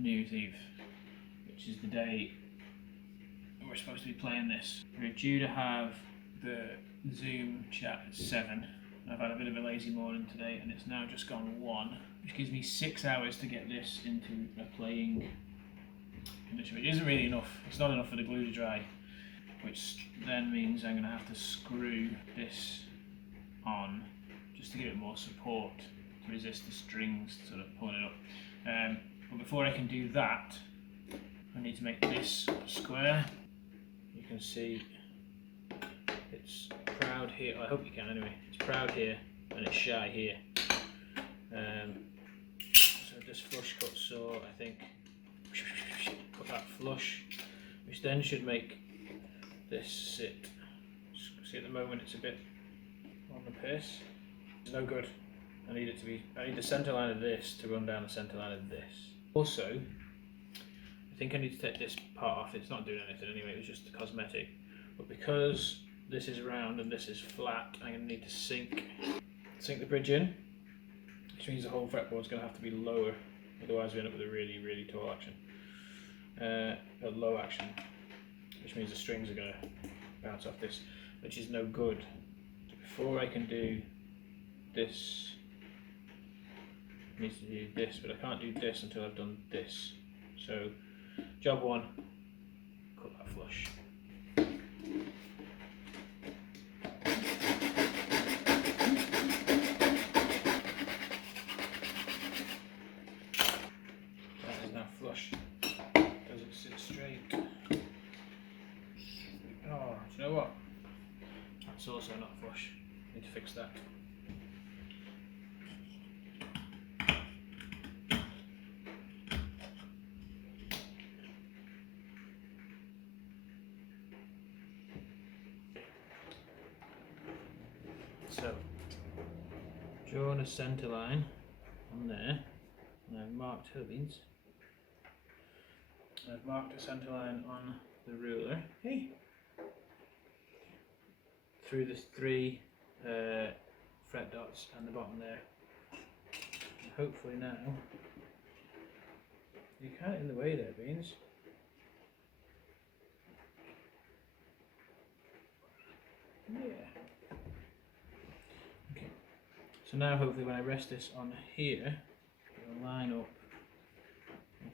New Year's Eve, which is the day we're supposed to be playing this. We're due to have the Zoom chat at 7. I've had a bit of a lazy morning today and it's now just gone 1, which gives me 6 hours to get this into a playing condition, which isn't really enough. It's not enough for the glue to dry, which then means I'm going to have to screw this on just to give it more support to resist the strings sort of pulling it up. But before I can do that, I need to make this square. You can see it's proud here. I hope you can anyway. It's proud here and it's shy here. So this flush cut saw, I think, put that flush, which then should make this sit. See, at the moment it's a bit on the piss. It's no good. I need the centre line of this to run down the centre line of this. Also, I think I need to take this part off. It's not doing anything anyway, it was just cosmetic. But because this is round and this is flat, I'm going to need to sink the bridge in, which means the whole fretboard is going to have to be lower, otherwise we end up with a really, really tall action. A low action, which means the strings are going to bounce off this, which is no good. So before I can do this, I need to do this, but I can't do this until I've done this. So job 1, cut that flush. That is now flush. Does it sit straight? Oh, do you know what? That's also not flush. Need to fix that. So, drawn a centre line on there, and I've marked beans. I've marked a centre line on the ruler, through the 3 fret dots and the bottom there. And hopefully now, you can't in the way there, beans. Yeah. So now hopefully when I rest this on here, it'll line up.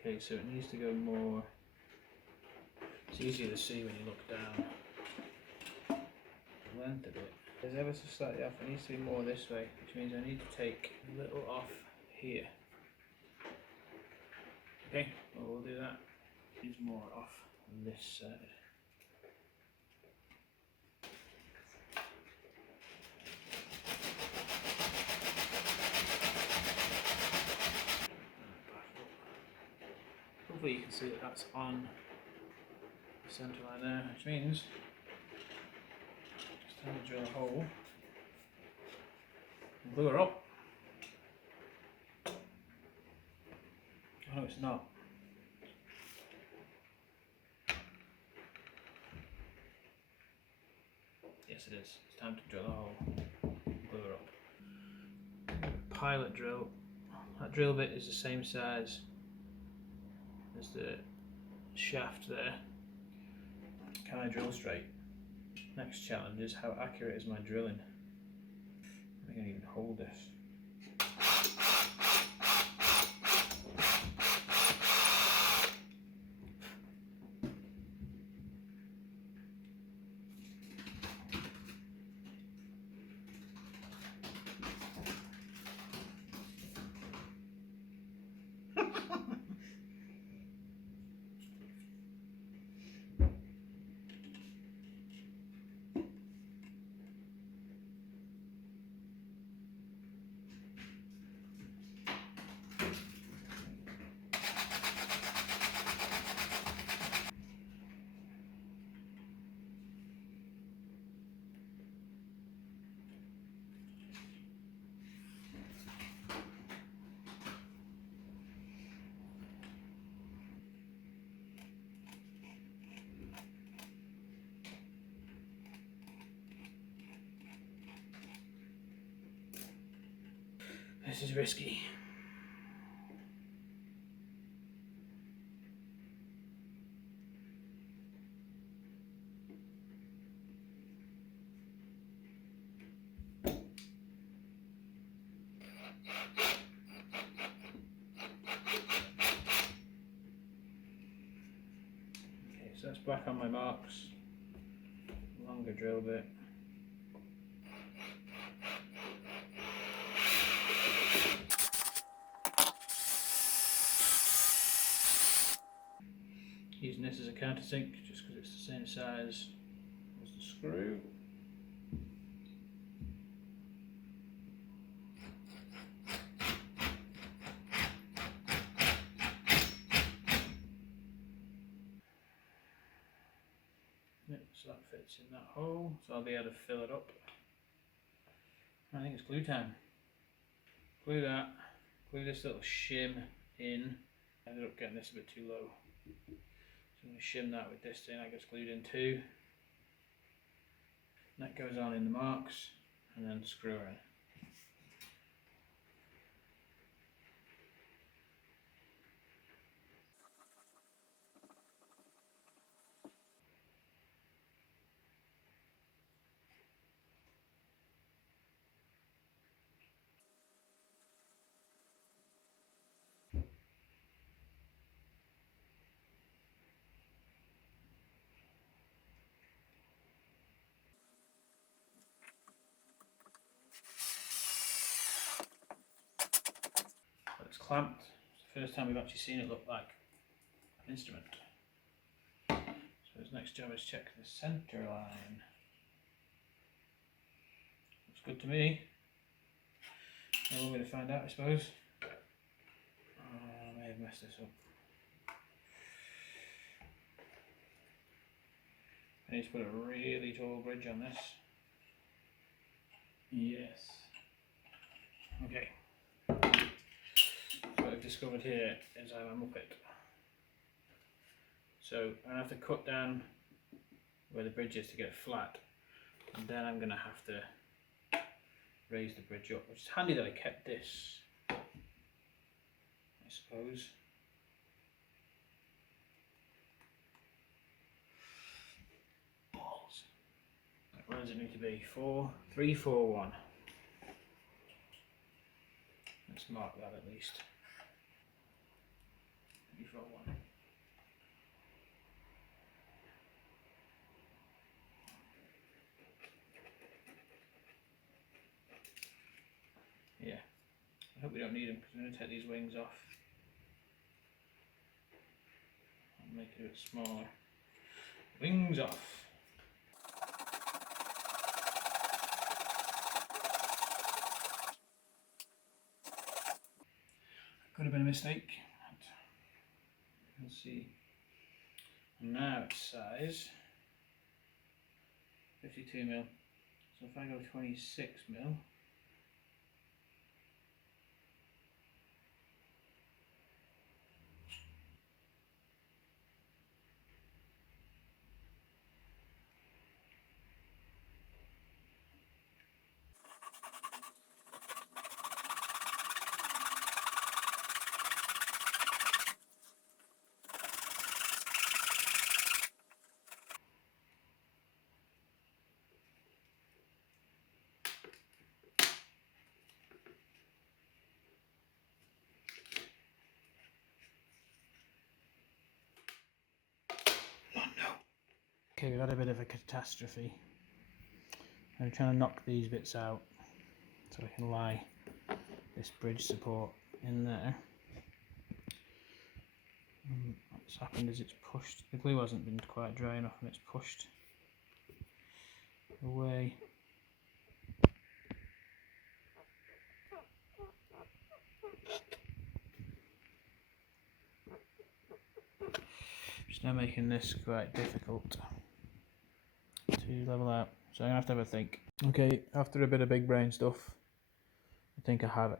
Okay, so it needs to go more, it's easier to see when you look down. The length of it is ever so slightly off. It needs to be more this way, which means I need to take a little off here. Okay, well we'll do that. It's more off on this side. Hopefully you can see that that's on the centre line there, which means just time to drill a hole and glue her up. Oh no, it's not. Yes it is. It's time to drill a hole and glue her up. Pilot drill. That drill bit is the same size as the shaft there. Can I drill straight? Next challenge is how accurate is my drilling. I can even hold this. This is risky. Okay, so that's back on my marks. Longer drill bit. Using this as a countersink just because it's the same size as the screw. Yep, so that fits in that hole, so I'll be able to fill it up. I think it's glue time. Glue that, glue this little shim in. I ended up getting this a bit too low. So I'm going to shim that with this thing, that gets glued in too. That goes on in the marks, and then screw her in. It's clamped. It's the first time we've actually seen it look like an instrument. So his next job is check the centre line. Looks good to me. No one way to find out, I suppose. Oh, I may have messed this up. I need to put a really tall bridge on this. Yes. Okay. What I've discovered here is I'm a muppet. So I'm going to have to cut down where the bridge is to get it flat, and then I'm going to have to raise the bridge up, which is handy that I kept this, I suppose. Balls. Where does it need to be? 4, 3, 4, 1. Let's mark that at least. 3, 4, 1. Yeah, I hope we don't need them because I'm going to take these wings off and make it a bit smaller. Wings off. Could have been a mistake. Let's see. Now it's size 52mm. So if I go 26mm, okay, we've had a bit of a catastrophe. I'm trying to knock these bits out so I can lie this bridge support in there. What's happened is it's pushed, the glue hasn't been quite dry enough and it's pushed away. It's now making this quite difficult to level out, so I'm going to have a think. Okay, after a bit of big brain stuff, I think I have it.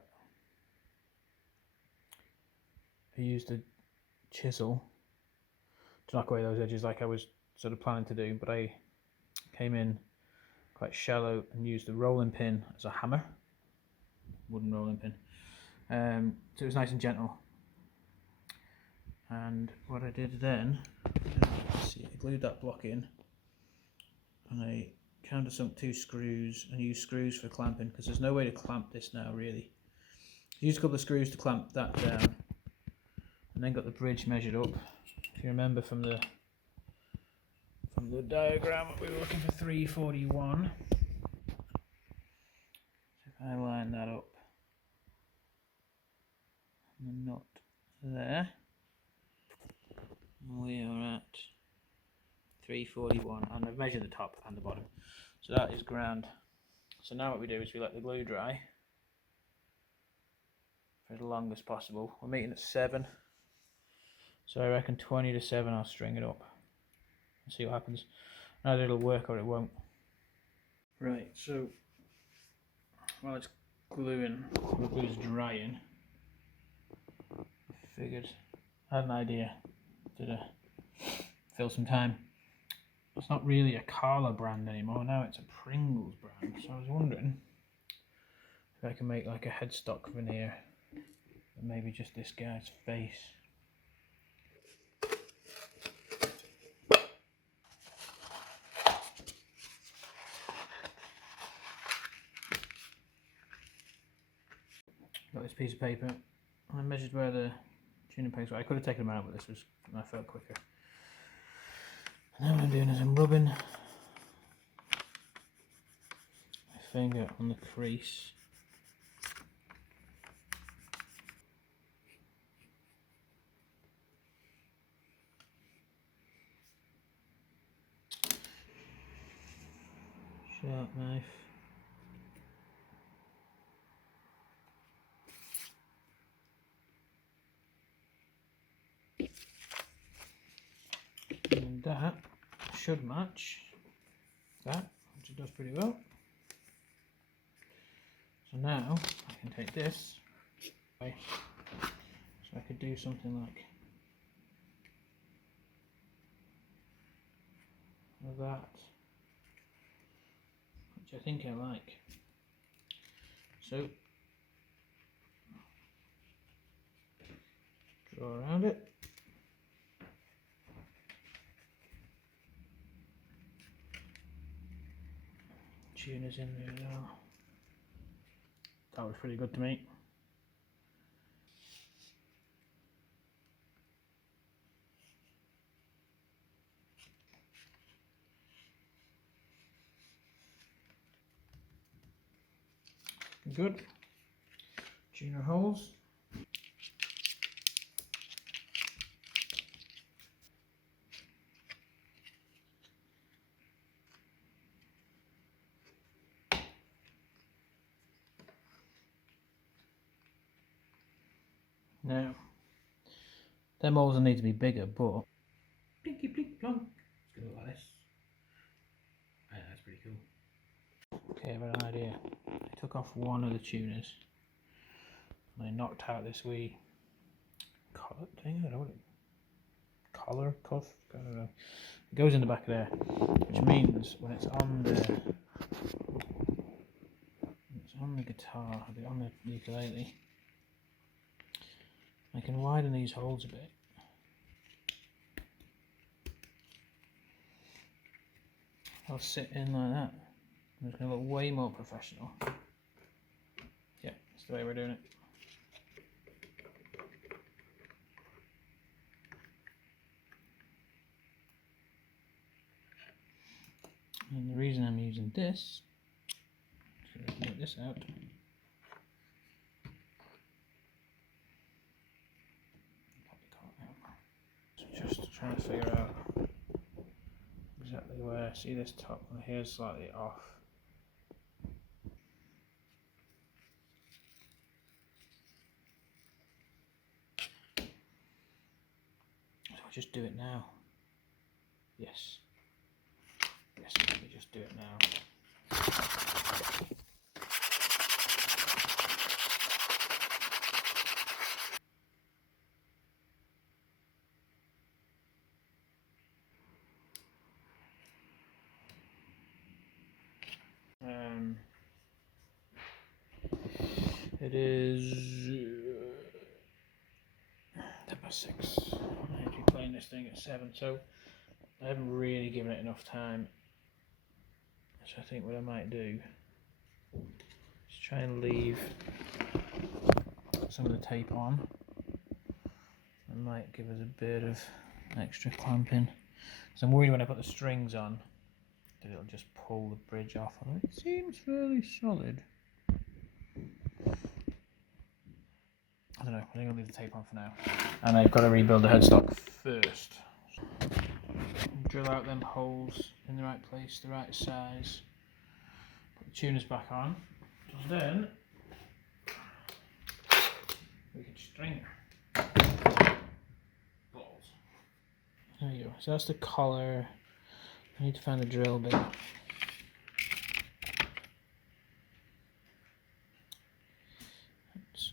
I used a chisel to knock away those edges like I was sort of planning to do, but I came in quite shallow and used the rolling pin as a hammer, wooden rolling pin, so it was nice and gentle. And what I did then, see, I glued that block in and I countersunk 2 screws and used screws for clamping because there's no way to clamp this now really. Used a couple of screws to clamp that down, and then got the bridge measured up. If you remember from the diagram, we were looking for 341. So if I line that up, and the nut there, we are at 341, and I've measured the top and the bottom, so that is grand. So now what we do is we let the glue dry for as long as possible. We're meeting at 7, so I reckon 20 to 7 I'll string it up and see what happens. Either it'll work or it won't. Right, so while it's gluing, the glue's drying, I figured, I had an idea to fill some time. It's not really a Carla brand anymore, now it's a Pringles brand, so I was wondering if I can make like a headstock veneer, and maybe just this guy's face. Got this piece of paper, and I measured where the tuning pegs were. I could have taken them out, but this was, I felt quicker. And then what I'm doing is I'm rubbing my finger on the crease. Sharp knife. And that should match that, which it does pretty well. So now I can take this, so I could do something like that, which I think I like. So draw around it. Tuners in there now. That was pretty good to me. Good. Tuner holes. Now, them holes will need to be bigger, but plinky plink plonk. It's gonna look like this. I think that's pretty cool. Okay, I've got an idea. I took off one of the tuners and I knocked out this wee collar thing. I don't know what it, collar cuff. I don't know. It goes in the back of there, which means when it's on the guitar, a bit on the ukulele, I can widen these holes a bit. I'll sit in like that. It's going to look way more professional. Yeah, that's the way we're doing it. And the reason I'm using this, so I can get this out. So just trying to figure out exactly where. See this top one here is slightly off. So I'll just do it now. Yes. Yes, let me just do it now. It is 6. I'm actually playing this thing at 7, so I haven't really given it enough time. So I think what I might do is try and leave some of the tape on. It might give us a bit of extra clamping. So I'm worried when I put the strings on that it'll just pull the bridge off. Although it seems fairly solid. I don't know, I think I'll leave the tape on for now. And I've got to rebuild the headstock first. Drill out them holes in the right place, the right size. Put the tuners back on. And then we can string balls. There you go. So that's the collar. I need to find the drill bit. That's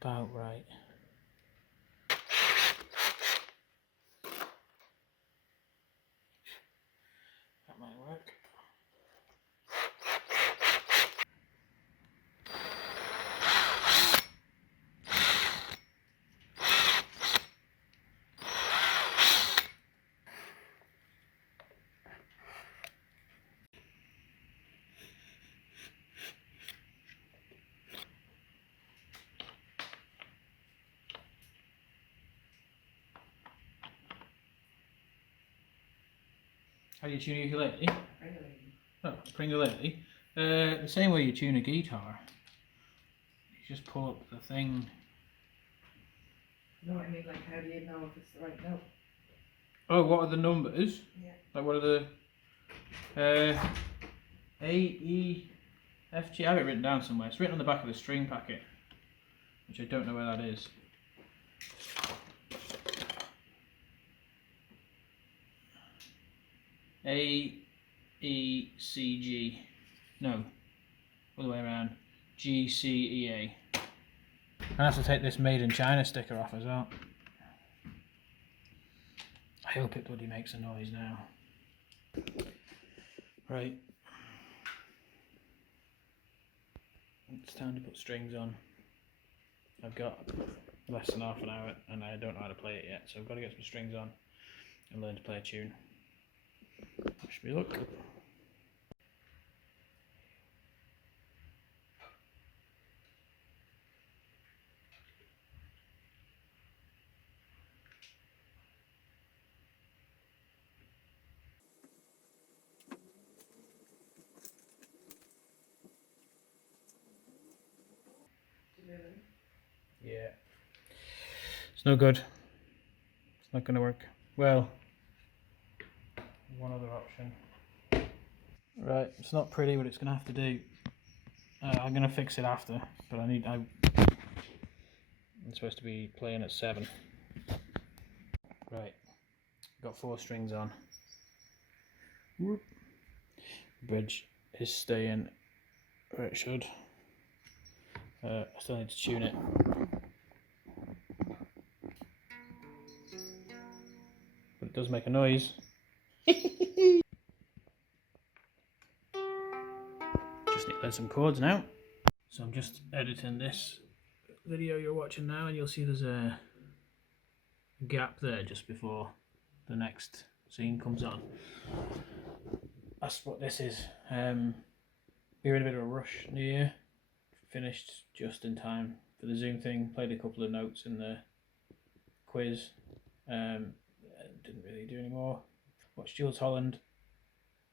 about right. That might work. How do you tune a ukulele? Oh, Pringulele. The same way you tune a guitar. You just pull up the thing. No, I mean, like, how do you know if it's the right note? Oh, what are the numbers? Yeah. Like, what are the A, E, F, G? I have it written down somewhere. It's written on the back of the string packet, which I don't know where that is. A, E, C, G. No, other way around. G, C, E, A. I have to take this Made in China sticker off as well. I hope it bloody makes a noise now. Right. It's time to put strings on. I've got less than half an hour and I don't know how to play it yet, so I've got to get some strings on and learn to play a tune. Wish me luck. Yeah. It's no good. It's not going to work. Well, one other option. Right, it's not pretty, but it's going to have to do. I'm going to fix it after, but I'm supposed to be playing at 7. Right, got 4 strings on. Whoop. Bridge is staying where it should. I still need to tune it. But it does make a noise. Just need to learn some chords now. So I'm just editing this video you're watching now, and you'll see there's a gap there just before the next scene comes on. That's what this is. We were in a bit of a rush New Year. Finished just in time for the Zoom thing. Played a couple of notes in the quiz. Didn't really do any more. Watched Jules Holland,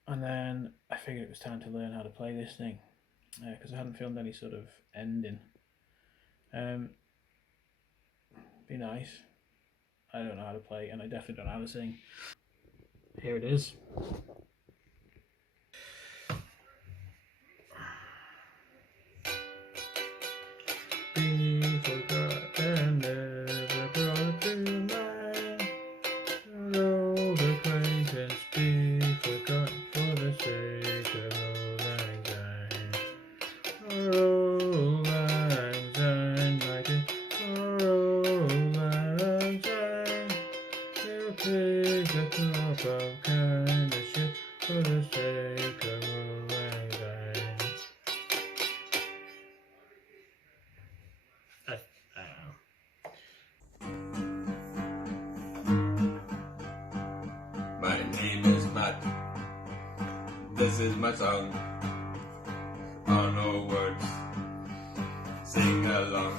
and then I figured it was time to learn how to play this thing because I hadn't filmed any sort of ending. Be nice. I don't know how to play, and I definitely don't know how to sing. Here it is. Be forgotten, never brought to mind. An old acquaintance, be forgotten for the sake of old lang syne. Our old lang syne, like it, our old lang syne. They'll take a cup of kindness for the sake of old lang syne. My name is Matt. This is my song. All no words. Sing along.